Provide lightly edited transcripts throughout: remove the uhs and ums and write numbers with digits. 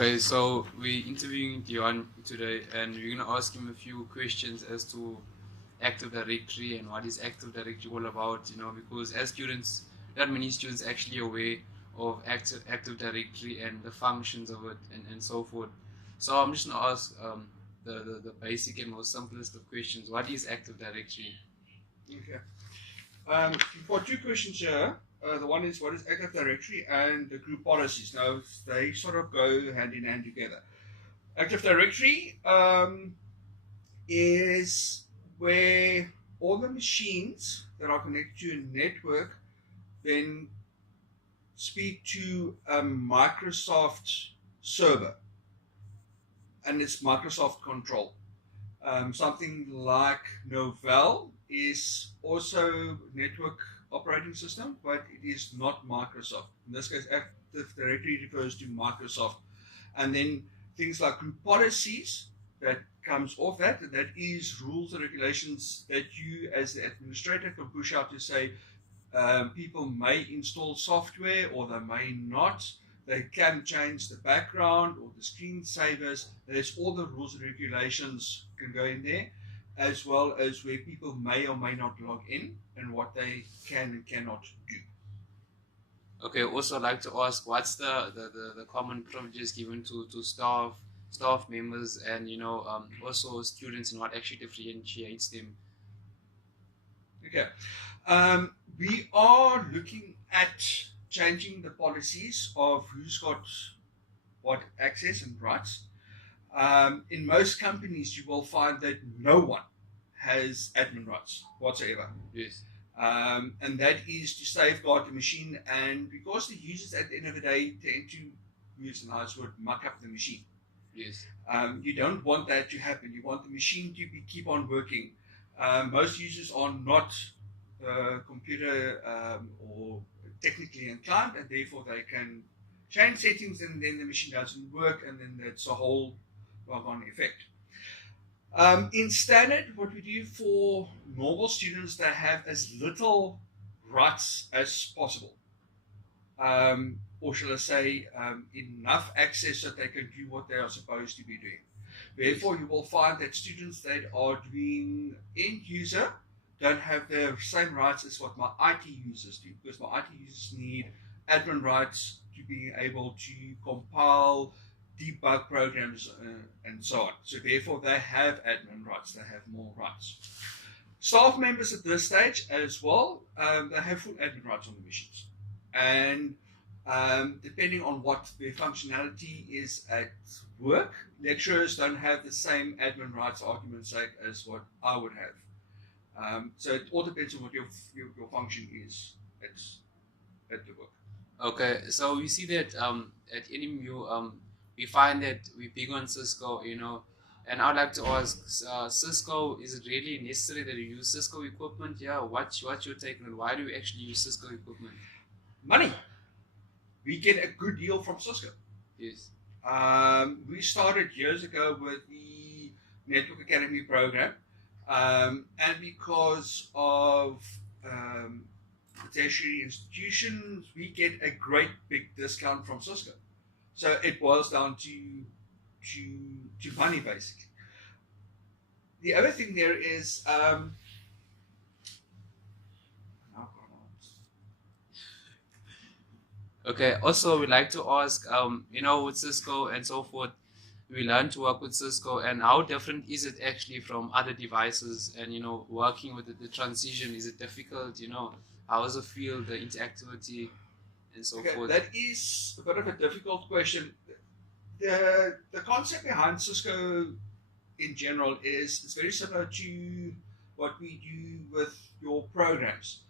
Okay, so we're interviewing Deon today, and we're going to ask him a few questions as to Active Directory and what is Active Directory all about, because as students, not many students actually aware of Active Directory and the functions of it and so forth. So I'm just going to ask the basic and most simplest of questions. What is Active Directory? Okay. You've got two questions here. The one is what is Active Directory and the group policies. Now, they sort of go hand in hand together. Active Directory is where all the machines that are connected to a network then speak to a Microsoft server, and it's Microsoft control. Something like Novell is also network operating system, but it is not Microsoft. In this case, Active Directory refers to Microsoft. And then things like group policies that comes off that, and that is rules and regulations that you as the administrator can push out to say people may install software or they may not. They can change the background or the screensavers. There's all the rules and regulations can go in there, as well as where people may or may not log in and what they can and cannot do. Okay, also I'd like to ask, what's the common privileges given to staff members and also students, and what actually differentiates them? Okay, we are looking at changing the policies of who's got what access and rights. In most companies, you will find that no one has admin rights whatsoever. Yes. And that is to safeguard the machine, and because the users at the end of the day tend to use a nice word, muck up the machine. Yes. You don't want that to happen. You want the machine to keep on working. Most users are not computer or technically inclined, and therefore they can change settings and then the machine doesn't work, and then that's a whole knock-on effect. In standard, what we do for normal students, they have as little rights as possible, or shall I say enough access that they can do what they are supposed to be doing. Therefore, you will find that students that are doing end user don't have the same rights as what my IT users do, because my IT users need admin rights to be able to compile, debug programs, and so on. So therefore, they have admin rights, they have more rights. Staff members at this stage as well, they have full admin rights on the machines. And depending on what their functionality is at work, lecturers don't have the same admin rights, argument's sake, as what I would have. So it all depends on what your function is at the work. Okay, so we see that at NMU, we find that we're big on Cisco, and I'd like to ask, Cisco, is it really necessary that you use Cisco equipment? Yeah, what's your take on it? Why do we actually use Cisco equipment? Money. We get a good deal from Cisco. Yes. We started years ago with the Network Academy program. And because of tertiary institutions, we get a great big discount from Cisco. So it boils down to money, basically. The other thing there is okay, also we'd like to ask, with Cisco and so forth, we learn to work with Cisco, and how different is it actually from other devices, and working with the transition, is it difficult? How does it feel, the interactivity and so forth? That is a bit of a difficult question. The concept behind Cisco in general is it's very similar to what we do with your programs.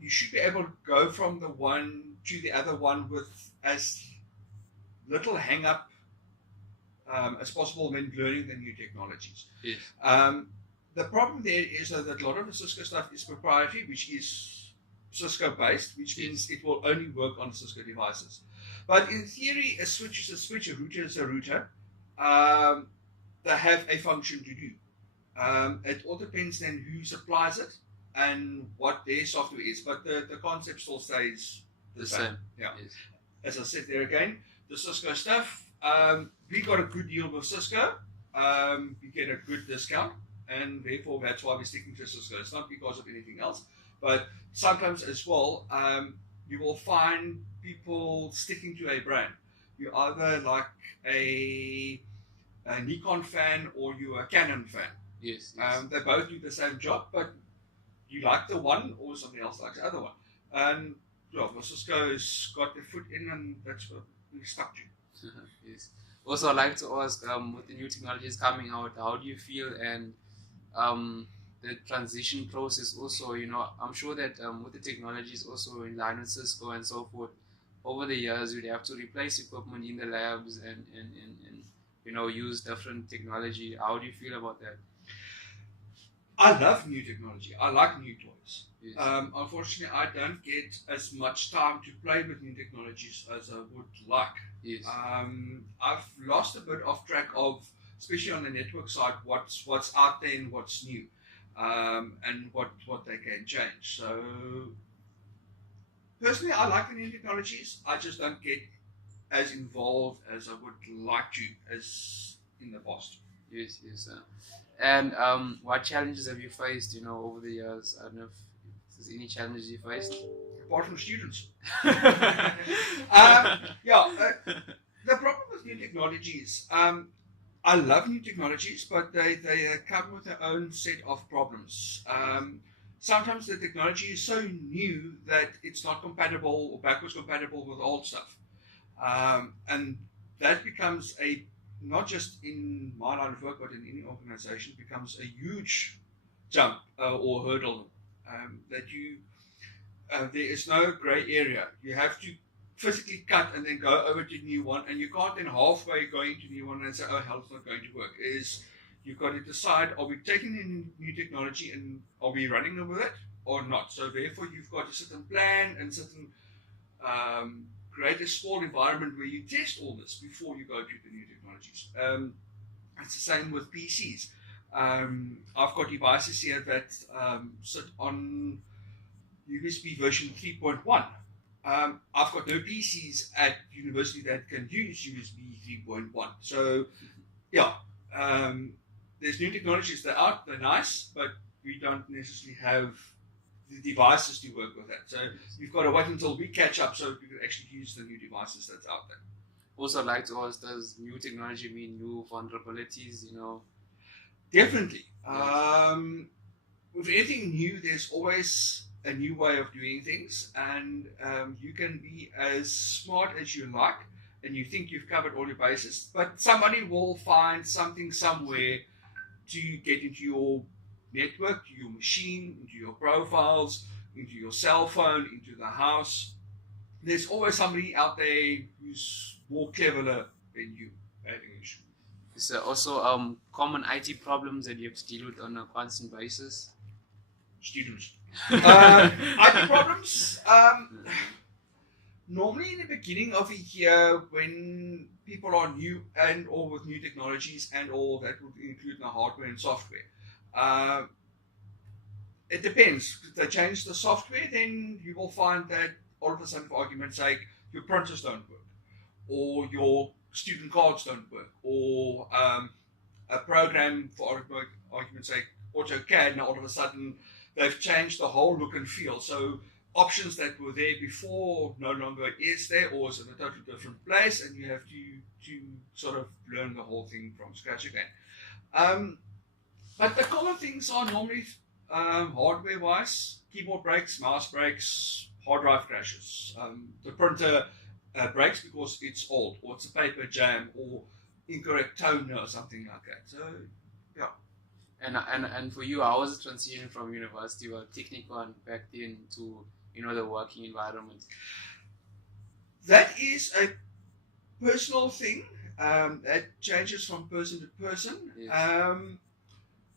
You should be able to go from the one to the other one with as little hang up as possible when learning the new technologies. Yes. The problem there is that a lot of the Cisco stuff is proprietary, which is Cisco based, which means it will only work on Cisco devices. But in theory, a switch is a switch, a router is a router. They have a function to do. It all depends then who supplies it and what their software is, but the concept still stays the same. Yeah. Yes. As I said there again, the Cisco stuff, we got a good deal with Cisco. We get a good discount, and therefore that's why we're sticking to Cisco. It's not because of anything else, but sometimes as well, you will find people sticking to a brand. You're either like a Nikon fan or you're a Canon fan. Yes. Yes. They both do the same job, but you like the one or somebody else likes the other one. And yeah, Cisco's got their foot in, and that's what we stuck to. Yes. Also, I'd like to ask, with the new technologies coming out, how do you feel, and the transition process also, I'm sure that with the technologies also in line with Cisco and so forth, over the years you'd have to replace equipment in the labs and use different technology. How do you feel about that? I love new technology. I like new toys. Yes. Unfortunately, I don't get as much time to play with new technologies as I would like. Yes. I've lost a bit of track of, especially on the network side, what's out there and what's new, and what they can change. So personally, I like the new technologies. I just don't get as involved as I would like to as in the past. Yes, yes. And what challenges have you faced, over the years? I don't know if there's any challenges you faced. Apart from students. The problem with new technologies, I love new technologies, but they come with their own set of problems. Sometimes the technology is so new that it's not compatible or backwards compatible with old stuff. And that becomes not just in my line of work, but in any organization, becomes a huge jump or hurdle that there is no gray area. You have to physically cut and then go over to the new one, and you can't then halfway go into the new one and say, oh hell, it's not going to work. You've got to decide, are we taking in new technology and are we running with it or not? So therefore you've got to sit and plan and sit and create a small environment where you test all this before you go to the new technologies. It's the same with PCs. I've got devices here that sit on USB version 3.1. I've got no PCs at university that can use USB 3.1. So, yeah, there's new technologies that are out, they're nice, but we don't necessarily have the devices to work with that. So you've got to wait until we catch up so we can actually use the new devices that's out there. Also, I'd like to ask, does new technology mean new vulnerabilities, Definitely. With anything new, there's always a new way of doing things, and you can be as smart as you like, and you think you've covered all your bases, but somebody will find something somewhere to get into your network, to your machine, into your profiles, into your cell phone, into the house. There's always somebody out there who's more cleverer than you at English. Is there also common IT problems that you have to deal with on a constant basis? Students. IT problems. Normally in the beginning of a year, when people are new and or with new technologies and all that would include the hardware and software. It depends. If they change the software, then you will find that all of a sudden, for argument's sake, your printers don't work, or your student cards don't work, or a program, for argument's sake, AutoCAD, now all of a sudden they've changed the whole look and feel. So options that were there before no longer is there, or is in a totally different place, and you have to sort of learn the whole thing from scratch again. But the common things are normally hardware-wise: keyboard breaks, mouse breaks, hard drive crashes. The printer breaks because it's old, or it's a paper jam, or incorrect toner, or something like that. So, yeah. And for you, how was the transition from university or technical and back then to the working environment? That is a personal thing. That changes from person to person. Yes.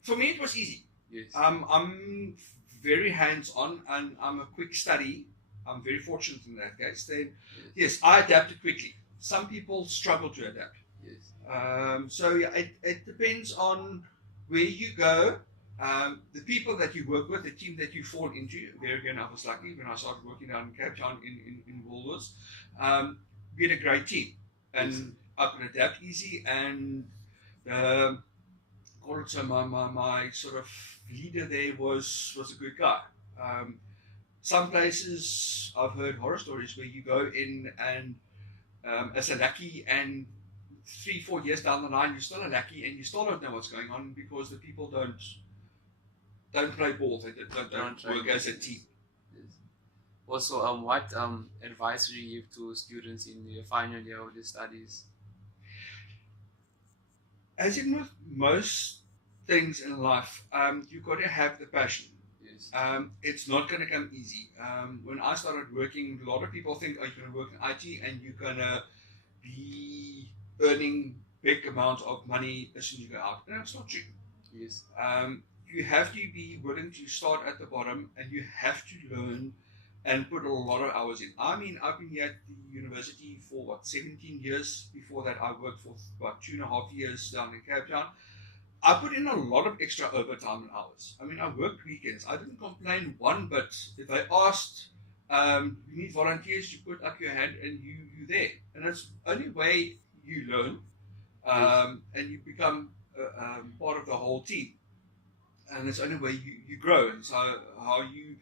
For me, it was easy. Yes. I'm very hands-on and I'm a quick study. I'm very fortunate in that case. Then, yes, I adapted quickly. Some people struggle to adapt. Yes. So yeah, it depends on where you go, the people that you work with, the team that you fall into. There again, I was lucky when I started working down in Cape Town in Woolworths. We had a great team, and I could adapt easy, and also my sort of leader there was a good guy. Some places I've heard horror stories where you go in and as a lackey, and 3-4 years down the line you're still a lackey and you still don't know what's going on because the people don't play ball. They don't work as a team. Yes. Also, what advice do you give to students in their final year of their studies? As in with most things in life, you've got to have the passion. Yes. It's not going to come easy. When I started working, a lot of people think, oh, you're going to work in IT and you're going to be earning big amounts of money as soon as you go out. And that's not true. Yes. You have to be willing to start at the bottom, and you have to learn and put a lot of hours in. I mean, I've been here at the university for 17 years. Before that, I worked for about 2.5 years down in Cape Town. I put in a lot of extra overtime and hours. I mean, I worked weekends. I didn't complain one bit. If they asked, you need volunteers, you put up your hand and you're there. And that's the only way you learn, and you become part of the whole team. And it's the only way you grow. And so how you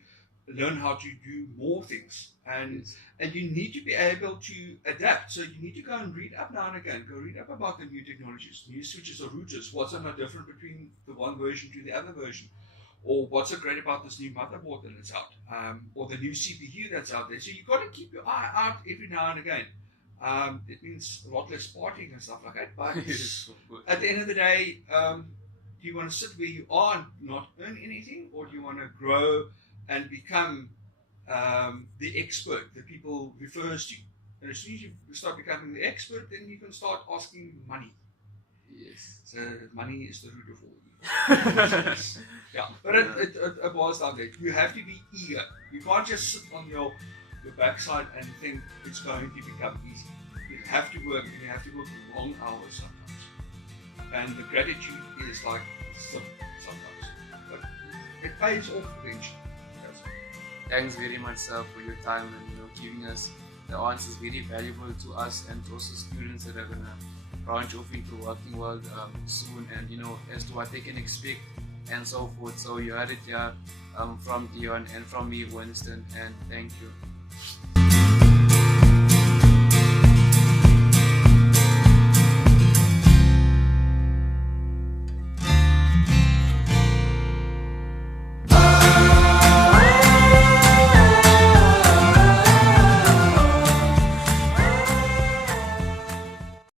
learn how to do more things. And you need to be able to adapt. So you need to go and read up now and again. Go read up about the new technologies, new switches or routers. What's so different between the one version to the other version? Or what's so great about this new motherboard that's out? Or the new CPU that's out there. So you've got to keep your eye out every now and again. It means a lot less partying and stuff like that. But at the end of the day, do you want to sit where you are and not earn anything? Or do you want to grow and become the expert that people refers to? And as soon as you start becoming the expert, then you can start asking money. Yes. So money is the root of all evil. Yeah, but it boils down there. You have to be eager. You can't just sit on your backside and think it's going to become easy. You have to work, and you have to work long hours sometimes. And the gratitude is like simple sometimes, but it pays off eventually. Thanks very much, sir, for your time and giving us the answers. Very valuable to us and also students that are gonna branch off into the working world soon, and as to what they can expect and so forth. So you heard it here from Deon and from me, Winston, and thank you.